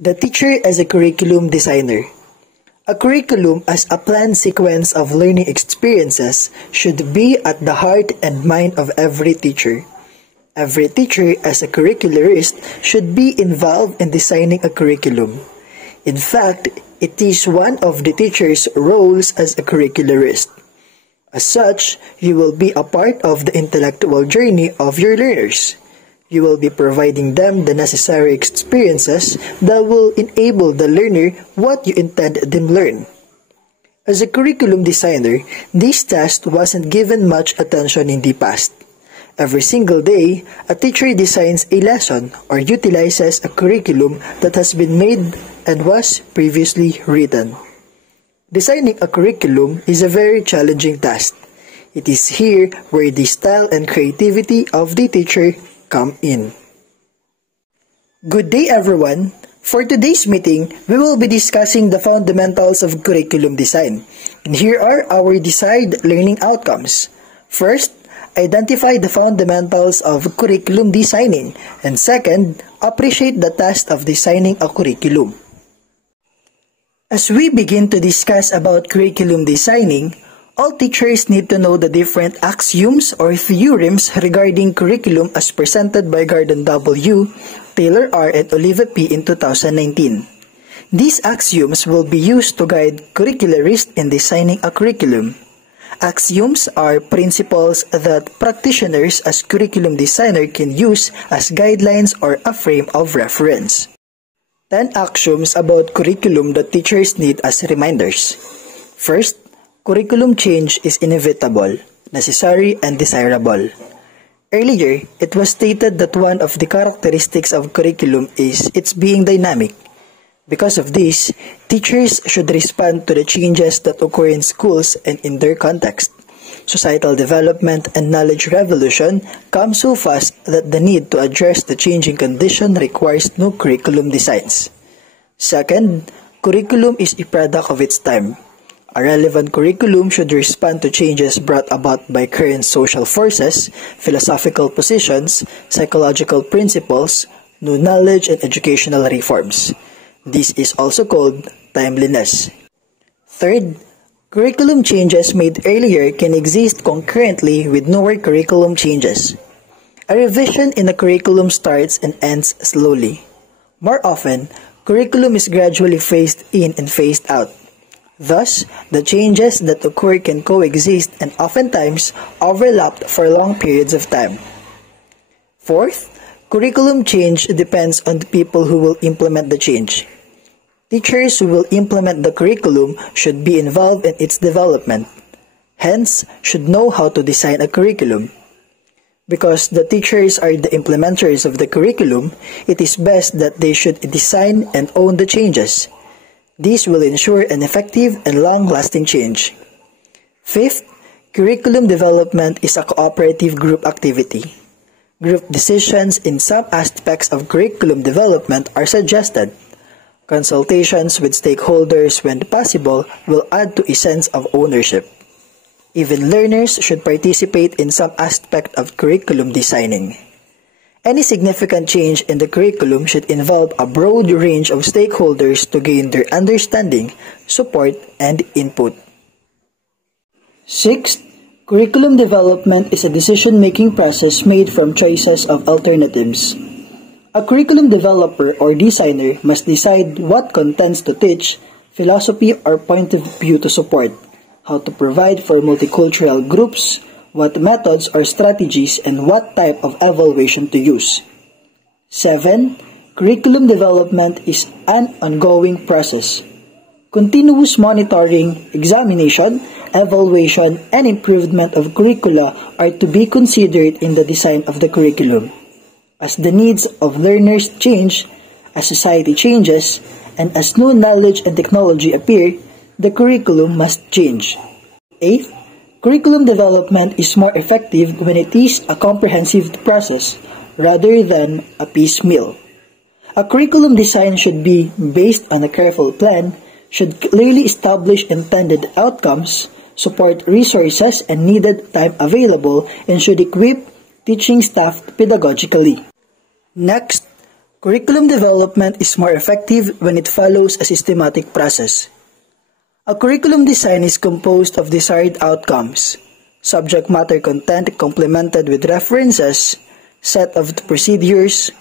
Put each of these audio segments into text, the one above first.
The teacher as a curriculum designer. A curriculum as a planned sequence of learning experiences should be at the heart and mind of every teacher. Every teacher as a curricularist should be involved in designing a curriculum. In fact, it is one of the teacher's roles as a curricularist. As such, you will be a part of the intellectual journey of your learners. You will be providing them the necessary experiences that will enable the learner what you intend them learn. As a curriculum designer, this task wasn't given much attention in the past. Every single day, a teacher designs a lesson or utilizes a curriculum that has been made and was previously written. Designing a curriculum is a very challenging task. It is here where the style and creativity of the teacher come in. Good day everyone! For today's meeting, we will be discussing the fundamentals of curriculum design. And here are our desired learning outcomes. First, identify the fundamentals of curriculum designing. And second, appreciate the task of designing a curriculum. As we begin to discuss about curriculum designing, all teachers need to know the different axioms or theorems regarding curriculum as presented by Gordon W., Taylor R., and Oliva P. in 2019. These axioms will be used to guide curricularists in designing a curriculum. Axioms are principles that practitioners as curriculum designer can use as guidelines or a frame of reference. 10 axioms about curriculum that teachers need as reminders. First, curriculum change is inevitable, necessary, and desirable. Earlier, it was stated that one of the characteristics of curriculum is its being dynamic. Because of this, teachers should respond to the changes that occur in schools and in their context. Societal development and knowledge revolution come so fast that the need to address the changing condition requires new curriculum designs. Second, curriculum is a product of its time. A relevant curriculum should respond to changes brought about by current social forces, philosophical positions, psychological principles, new knowledge, and educational reforms. This is also called timeliness. Third, curriculum changes made earlier can exist concurrently with newer curriculum changes. A revision in a curriculum starts and ends slowly. More often, curriculum is gradually phased in and phased out. Thus, the changes that occur can coexist and oftentimes overlap for long periods of time. Fourth, curriculum change depends on the people who will implement the change. Teachers who will implement the curriculum should be involved in its development, hence should know how to design a curriculum. Because the teachers are the implementers of the curriculum, it is best that they should design and own the changes. This will ensure an effective and long-lasting change. Fifth, curriculum development is a cooperative group activity. Group decisions in some aspects of curriculum development are suggested. Consultations with stakeholders, when possible, will add to a sense of ownership. Even learners should participate in some aspect of curriculum designing. Any significant change in the curriculum should involve a broad range of stakeholders to gain their understanding, support, and input. Sixth, curriculum development is a decision-making process made from choices of alternatives. A curriculum developer or designer must decide what contents to teach, philosophy or point of view to support, how to provide for multicultural groups, what methods or strategies, and what type of evaluation to use. 7. Curriculum development is an ongoing process. Continuous monitoring, examination, evaluation, and improvement of curricula are to be considered in the design of the curriculum. As the needs of learners change, as society changes, and as new knowledge and technology appear, the curriculum must change. 8. Curriculum development is more effective when it is a comprehensive process rather than a piecemeal. A curriculum design should be based on a careful plan, should clearly establish intended outcomes, support resources and needed time available, and should equip teaching staff pedagogically. Next, Curriculum development is more effective when it follows a systematic process. A curriculum design is composed of desired outcomes, subject matter content complemented with references, set of procedures,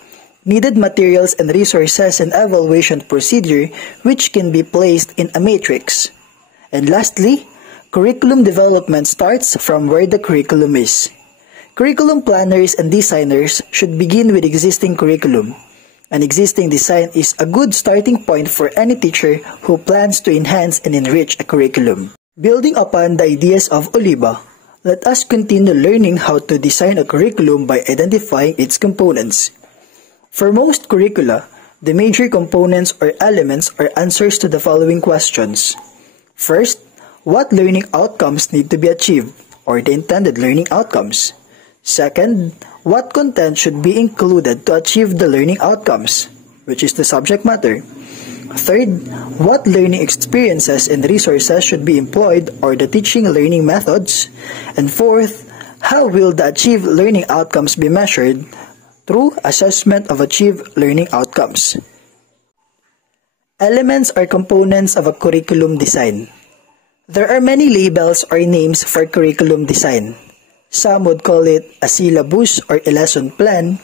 needed materials and resources, and evaluation procedure which can be placed in a matrix. And lastly, curriculum development starts from where the curriculum is. Curriculum planners and designers should begin with existing curriculum. An existing design is a good starting point for any teacher who plans to enhance and enrich a curriculum. Building upon the ideas of Oliva, let us continue learning how to design a curriculum by identifying its components. For most curricula, the major components or elements are answers to the following questions. First, what learning outcomes need to be achieved, or the intended learning outcomes? Second, what content should be included to achieve the learning outcomes, which is the subject matter? Third, what learning experiences and resources should be employed, or the teaching learning methods? And fourth, how will the achieved learning outcomes be measured? Through assessment of achieved learning outcomes. Elements or components of a curriculum design. There are many labels or names for curriculum design. Some would call it a syllabus or a lesson plan.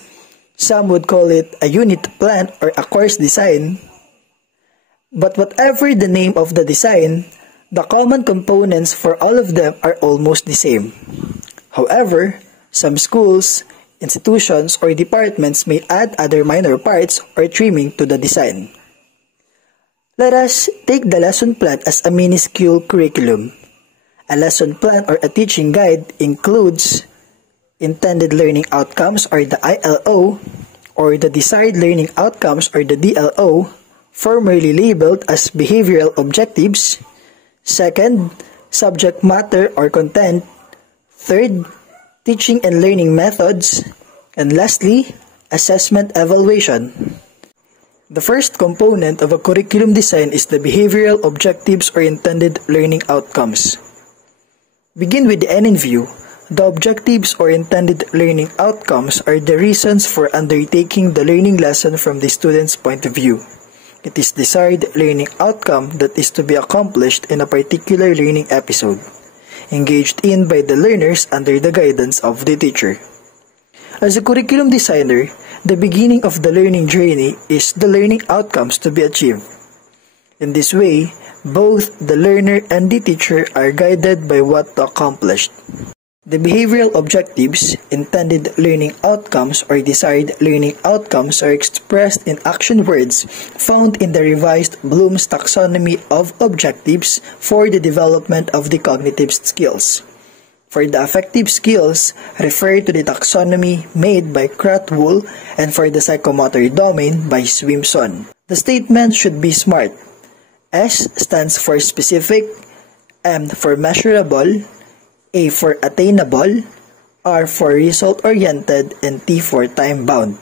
Some would call it a unit plan or a course design. But whatever the name of the design, the common components for all of them are almost the same. However, some schools, institutions, or departments may add other minor parts or trimming to the design. Let us take the lesson plan as a minuscule curriculum. A lesson plan or a teaching guide includes intended learning outcomes or the ILO, or the desired learning outcomes or the DLO, formerly labeled as behavioral objectives. Second, subject matter or content. Third, teaching and learning methods. And lastly, assessment evaluation. The first component of a curriculum design is the behavioral objectives or intended learning outcomes. Begin with the end in view. The objectives or intended learning outcomes are the reasons for undertaking the learning lesson from the student's point of view. It is desired learning outcome that is to be accomplished in a particular learning episode, engaged in by the learners under the guidance of the teacher. As a curriculum designer, the beginning of the learning journey is the learning outcomes to be achieved. In this way, both the learner and the teacher are guided by what to accomplish. The behavioral objectives, intended learning outcomes, or desired learning outcomes are expressed in action words found in the revised Bloom's taxonomy of objectives for the development of the cognitive skills. For the affective skills, refer to the taxonomy made by Krathwohl, and for the psychomotor domain by Swimson. The statement should be SMART. S stands for specific, M for measurable, A for attainable, R for result-oriented, and T for time-bound.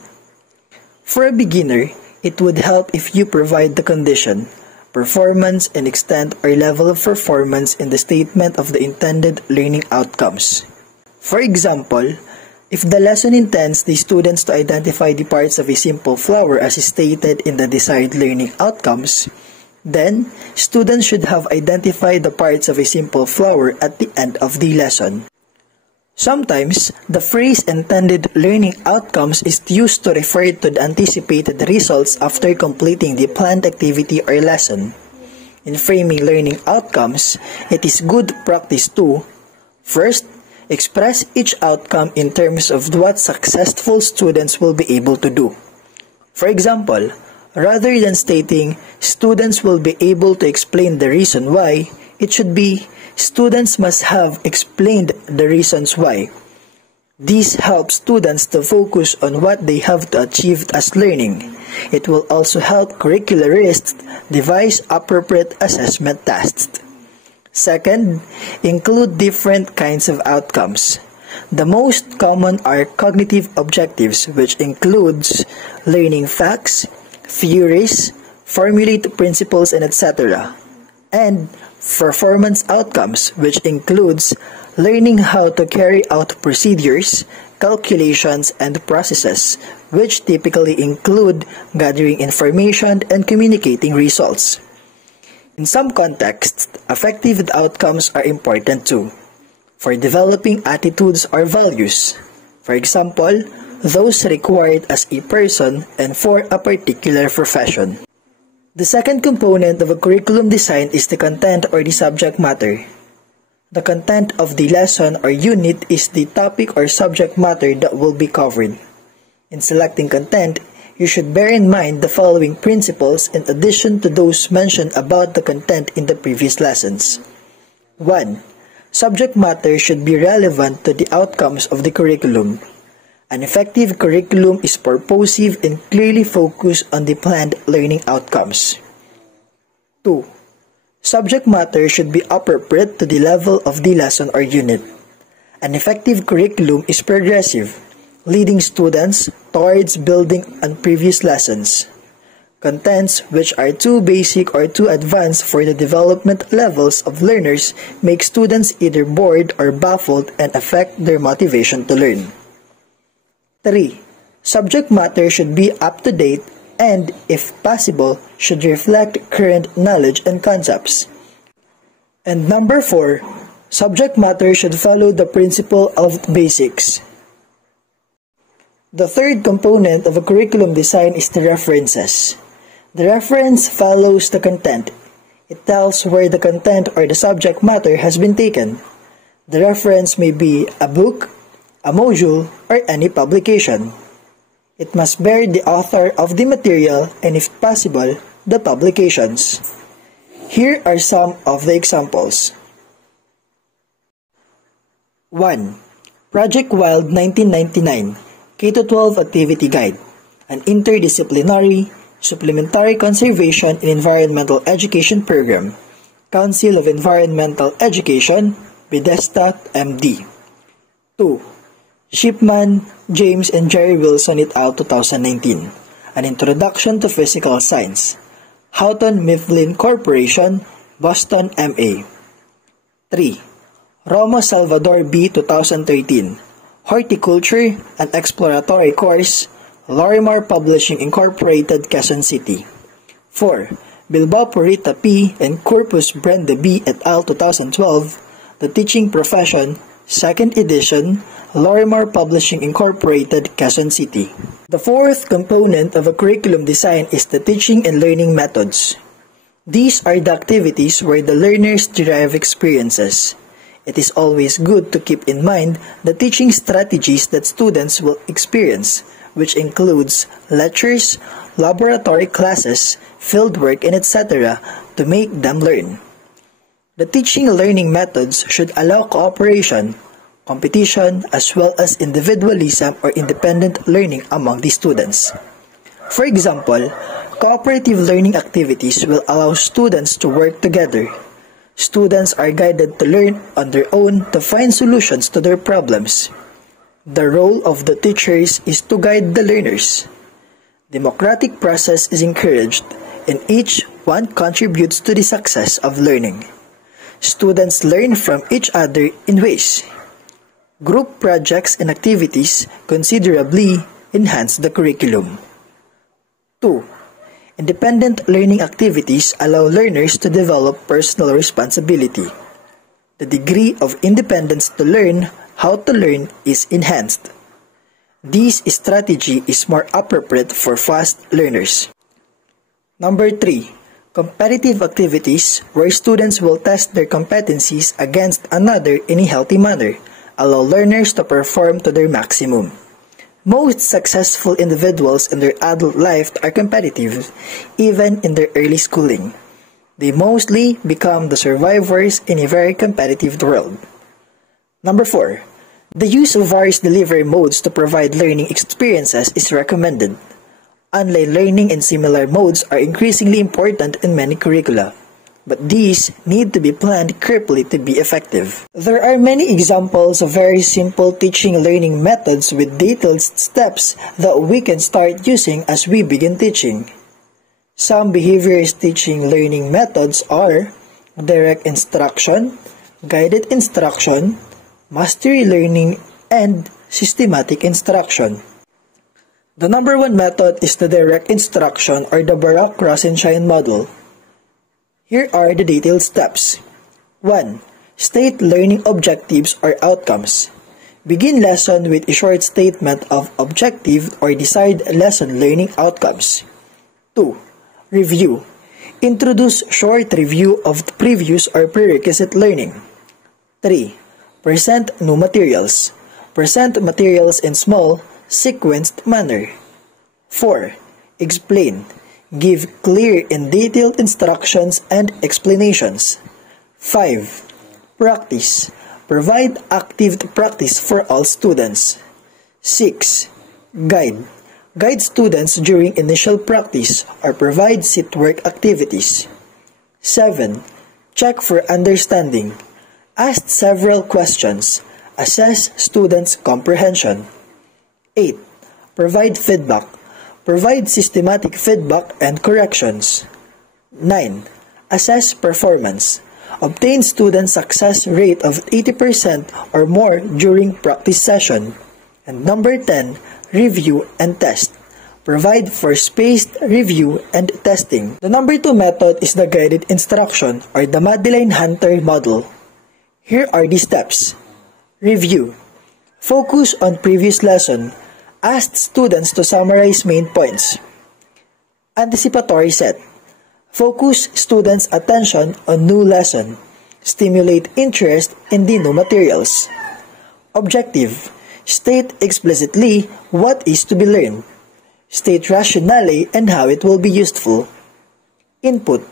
For a beginner, it would help if you provide the condition, performance, and extent or level of performance in the statement of the intended learning outcomes. For example, if the lesson intends the students to identify the parts of a simple flower as stated in the desired learning outcomes, then students should have identified the parts of a simple flower at the end of the lesson. Sometimes, the phrase intended learning outcomes is used to refer to the anticipated results after completing the planned activity or lesson. In framing learning outcomes, it is good practice to, first, express each outcome in terms of what successful students will be able to do. For example, rather than stating, students will be able to explain the reason why, it should be, students must have explained the reasons why. This helps students to focus on what they have to achieve as learning. It will also help curricularists devise appropriate assessment tasks. Second, include different kinds of outcomes. The most common are cognitive objectives, which includes learning facts, theories, formulate principles, and etc. And performance outcomes, which includes learning how to carry out procedures, calculations, and processes, which typically include gathering information and communicating results. In some contexts, affective outcomes are important too, for developing attitudes or values. For example, those required as a person and for a particular profession. The second component of a curriculum design is the content or the subject matter. The content of the lesson or unit is the topic or subject matter that will be covered. In selecting content, you should bear in mind the following principles in addition to those mentioned about the content in the previous lessons. 1. Subject matter should be relevant to the outcomes of the curriculum. An effective curriculum is purposive and clearly focused on the planned learning outcomes. 2. Subject matter should be appropriate to the level of the lesson or unit. An effective curriculum is progressive, leading students towards building on previous lessons. Contents which are too basic or too advanced for the development levels of learners make students either bored or baffled and affect their motivation to learn. 3. Subject matter should be up-to-date and, if possible, should reflect current knowledge and concepts. And number 4, subject matter should follow the principle of basics. The third component of a curriculum design is the references. The reference follows the content. It tells where the content or the subject matter has been taken. The reference may be a book, a module, or any publication. It must bear the author of the material and, if possible, the publications. Here are some of the examples. 1. Project Wild 1999 K-12 Activity Guide, an interdisciplinary, supplementary conservation and environmental education program, Council of Environmental Education, Bautista, MD. 2. Shipman, James, and Jerry Wilson et al. 2019, An Introduction to Physical Science, Houghton Mifflin Corporation, Boston, MA. 3. Romo Salvador B. 2013, Horticulture, an Exploratory Course, Lorimar Publishing Incorporated, Quezon City. 4. Bilbao Purita P. and Corpus Brenda B. et al. 2012, The Teaching Profession, 2nd edition, Lorimar Publishing Incorporated, Quezon City. The fourth component of a curriculum design is the teaching and learning methods. These are the activities where the learners derive experiences. It is always good to keep in mind the teaching strategies that students will experience, which includes lectures, laboratory classes, fieldwork, and etc. to make them learn. The teaching and learning methods should allow cooperation, competition, as well as individualism or independent learning among the students. For example, cooperative learning activities will allow students to work together. Students are guided to learn on their own to find solutions to their problems. The role of the teachers is to guide the learners. Democratic process is encouraged, and each one contributes to the success of learning. Students learn from each other in ways. Group projects and activities considerably enhance the curriculum. 2. Independent learning activities allow learners to develop personal responsibility. The degree of independence to learn how to learn is enhanced. This strategy is more appropriate for fast learners. Number 3. Competitive activities where students will test their competencies against another in a healthy manner, allow learners to perform to their maximum. Most successful individuals in their adult life are competitive, even in their early schooling. They mostly become the survivors in a very competitive world. Number 4. The use of various delivery modes to provide learning experiences is recommended. Online learning and similar modes are increasingly important in many curricula, but these need to be planned carefully to be effective. There are many examples of very simple teaching and learning methods with detailed steps that we can start using as we begin teaching. Some behaviorist teaching learning methods are direct instruction, guided instruction, mastery learning, and systematic instruction. The number one method is the direct instruction or the Barak-Rosenshine model. Here are the detailed steps. 1. State learning objectives or outcomes. Begin lesson with a short statement of objective or desired lesson learning outcomes. 2. Review. Introduce short review of the previous or prerequisite learning. 3. Present new materials. Present materials in small, sequenced manner. 4. Explain. Give clear and detailed instructions and explanations. 5. Practice. Provide active practice for all students. 6. Guide. Guide students during initial practice or provide seat work activities. 7. Check for understanding. Ask several questions. Assess students' comprehension. 8. Provide feedback. Provide systematic feedback and corrections. 9. Assess performance. Obtain student success rate of 80% or more during practice session. And number 10, review and test. Provide for spaced review and testing. The number 2 method is the guided instruction or the Madeline-Hunter model. Here are the steps. Review. Focus on previous lesson. Ask students to summarize main points. Anticipatory set. Focus students' attention on new lesson. Stimulate interest in the new materials. Objective. State explicitly what is to be learned. State rationale and how it will be useful. Input.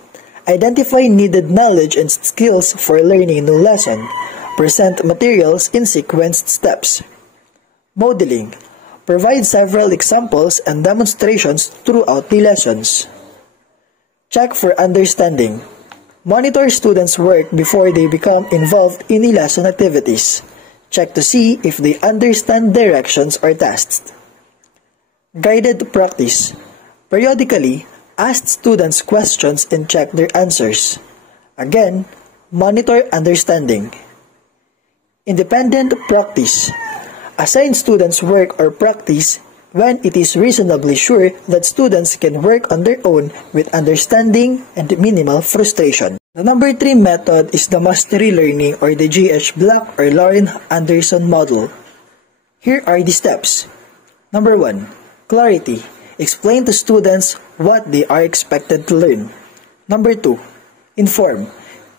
Identify needed knowledge and skills for learning a new lesson. Present materials in sequenced steps. Modeling. Provide several examples and demonstrations throughout the lessons. Check for understanding. Monitor students' work before they become involved in the lesson activities. Check to see if they understand directions or tasks. Guided practice. Periodically, ask students questions and check their answers. Again, monitor understanding. Independent practice. Assign students work or practice when it is reasonably sure that students can work on their own with understanding and minimal frustration. The number 3 method is the mastery learning or the G.H. Black or Lauren Anderson model. Here are the steps. Number 1. Clarity. Explain to students what they are expected to learn. Number 2. Inform.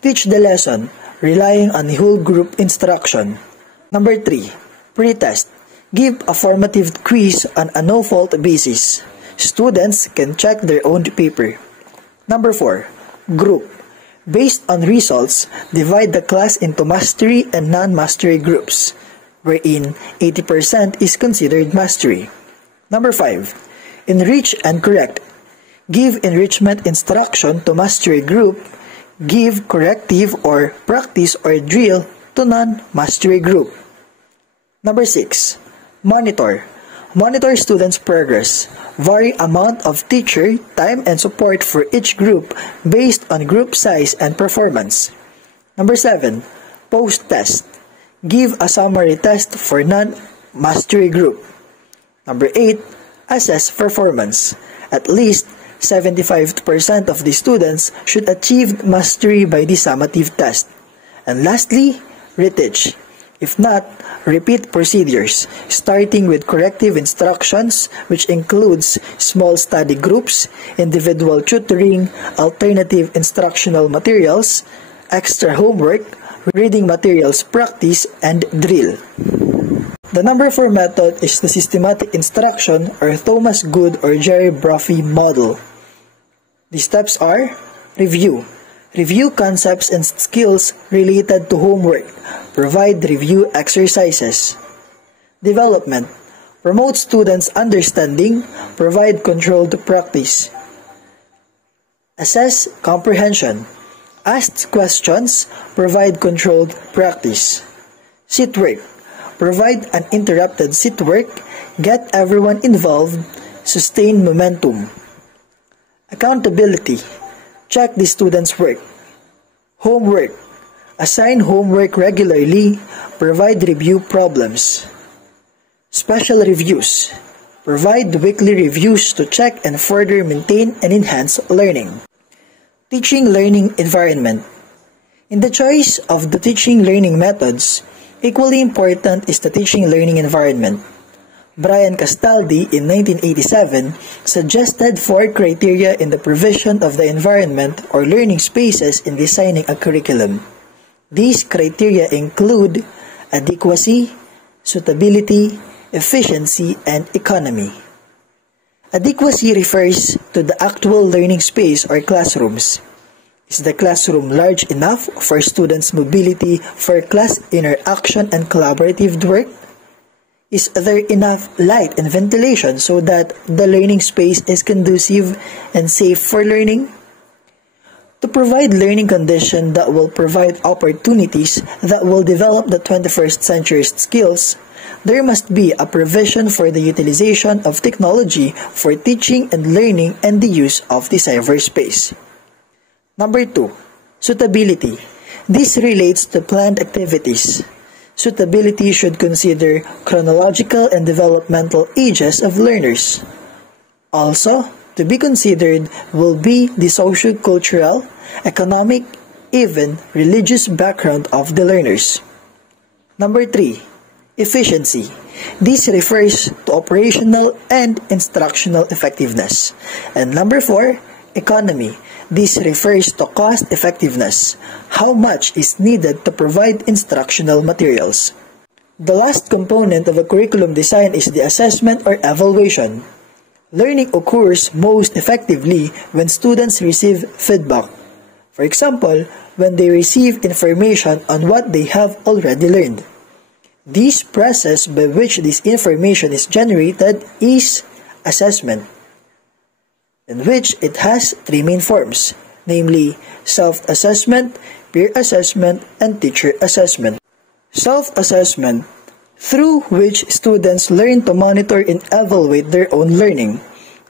Teach the lesson, relying on whole group instruction. Number 3. Pretest. Give a formative quiz on a no-fault basis. Students can check their own paper. Number 4. Group. Based on results, divide the class into mastery and non-mastery groups, wherein 80% is considered mastery. Number 5. Enrich and correct. Give enrichment instruction to mastery group. Give corrective or practice or drill to non-mastery group. Number 6. Monitor. Monitor students' progress. Vary amount of teacher, time, and support for each group based on group size and performance. Number 7. Post-test. Give a summary test for non-mastery group. Number 8. Assess performance. At least 75% of the students should achieve mastery by the summative test. And lastly, reteach. If not, repeat procedures, starting with corrective instructions, which includes small study groups, individual tutoring, alternative instructional materials, extra homework, reading materials practice, and drill. The number 4 method is the systematic instruction or Thomas Good or Jerry Brophy model. The steps are: review. Review concepts and skills related to homework. Provide review exercises. Development. Promote students' understanding. Provide controlled practice. Assess comprehension. Ask questions. Provide controlled practice. Seat work. Provide uninterrupted seat work. Get everyone involved. Sustain momentum. Accountability. Check the students' work. Homework. Assign homework regularly. Provide review problems. Special reviews. Provide weekly reviews to check and further maintain and enhance learning. Teaching learning environment. In the choice of the teaching learning methods, equally important is the teaching learning environment. Brian Castaldi in 1987 suggested 4 criteria in the provision of the environment or learning spaces in designing a curriculum. These criteria include adequacy, suitability, efficiency, and economy. Adequacy refers to the actual learning space or classrooms. Is the classroom large enough for students' mobility for class interaction and collaborative work? Is there enough light and ventilation so that the learning space is conducive and safe for learning? To provide learning conditions that will provide opportunities that will develop the 21st century's skills, there must be a provision for the utilization of technology for teaching and learning and the use of the cyberspace. Number 2. Suitability. This relates to planned activities. Suitability should consider chronological and developmental ages of learners. Also, to be considered will be the socio-cultural, economic, even religious background of the learners. Number 3. Efficiency. This refers to operational and instructional effectiveness. And number 4. Economy. This refers to cost effectiveness. How much is needed to provide instructional materials? The last component of a curriculum design is the assessment or evaluation. Learning occurs most effectively when students receive feedback. For example, when they receive information on what they have already learned. This process by which this information is generated is assessment, in which it has 3 main forms, namely self-assessment, peer assessment, and teacher assessment. Self-assessment, through which students learn to monitor and evaluate their own learning.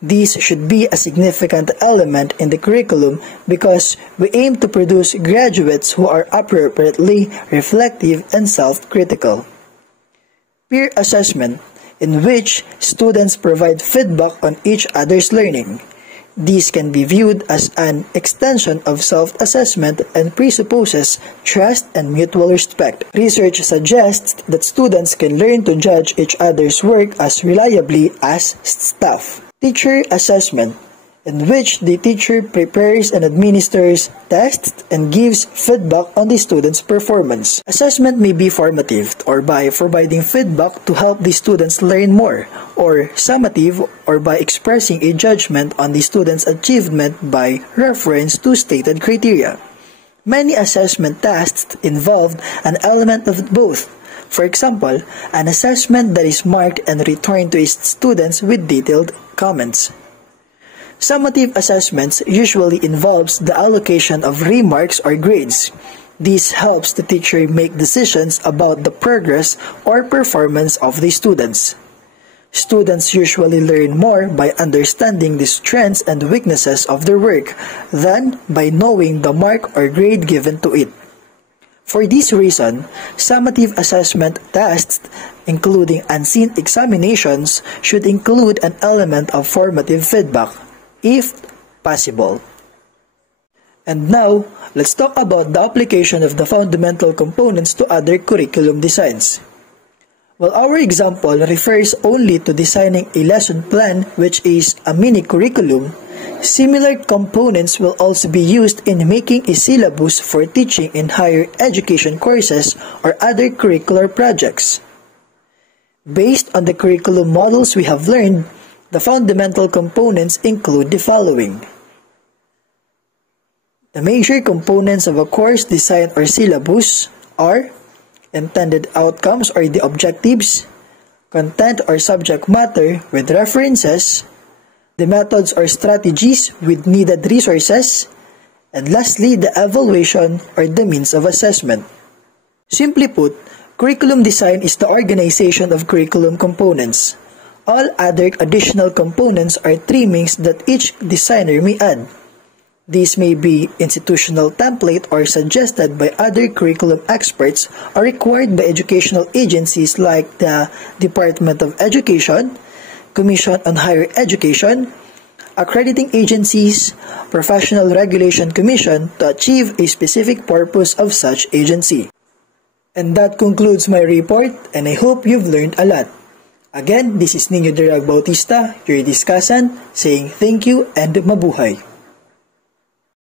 This should be a significant element in the curriculum because we aim to produce graduates who are appropriately reflective and self-critical. Peer assessment, in which students provide feedback on each other's learning. This can be viewed as an extension of self-assessment and presupposes trust and mutual respect. Research suggests that students can learn to judge each other's work as reliably as staff. Teacher assessment, in which the teacher prepares and administers tests and gives feedback on the student's performance. Assessment may be formative or by providing feedback to help the students learn more, or summative or by expressing a judgment on the student's achievement by reference to stated criteria. Many assessment tests involve an element of both. For example, an assessment that is marked and returned to its students with detailed comments. Summative assessments usually involves the allocation of remarks or grades. This helps the teacher make decisions about the progress or performance of the students. Students usually learn more by understanding the strengths and weaknesses of their work than by knowing the mark or grade given to it. For this reason, summative assessment tests, including unseen examinations, should include an element of formative feedback, if possible. And now, let's talk about the application of the fundamental components to other curriculum designs. While our example refers only to designing a lesson plan, which is a mini curriculum, similar components will also be used in making a syllabus for teaching in higher education courses or other curricular projects. Based on the curriculum models we have learned, the fundamental components include the following. The major components of a course design or syllabus are intended outcomes or the objectives, content or subject matter with references, the methods or strategies with needed resources, and lastly, the evaluation or the means of assessment. Simply put, curriculum design is the organization of curriculum components. All other additional components are trimmings that each designer may add. These may be institutional template or suggested by other curriculum experts or required by educational agencies like the Department of Education, Commission on Higher Education, accrediting agencies, Professional Regulation Commission to achieve a specific purpose of such agency. And that concludes my report, and I hope you've learned a lot. Again, this is Nino Bautista, your discussant, saying thank you and mabuhay.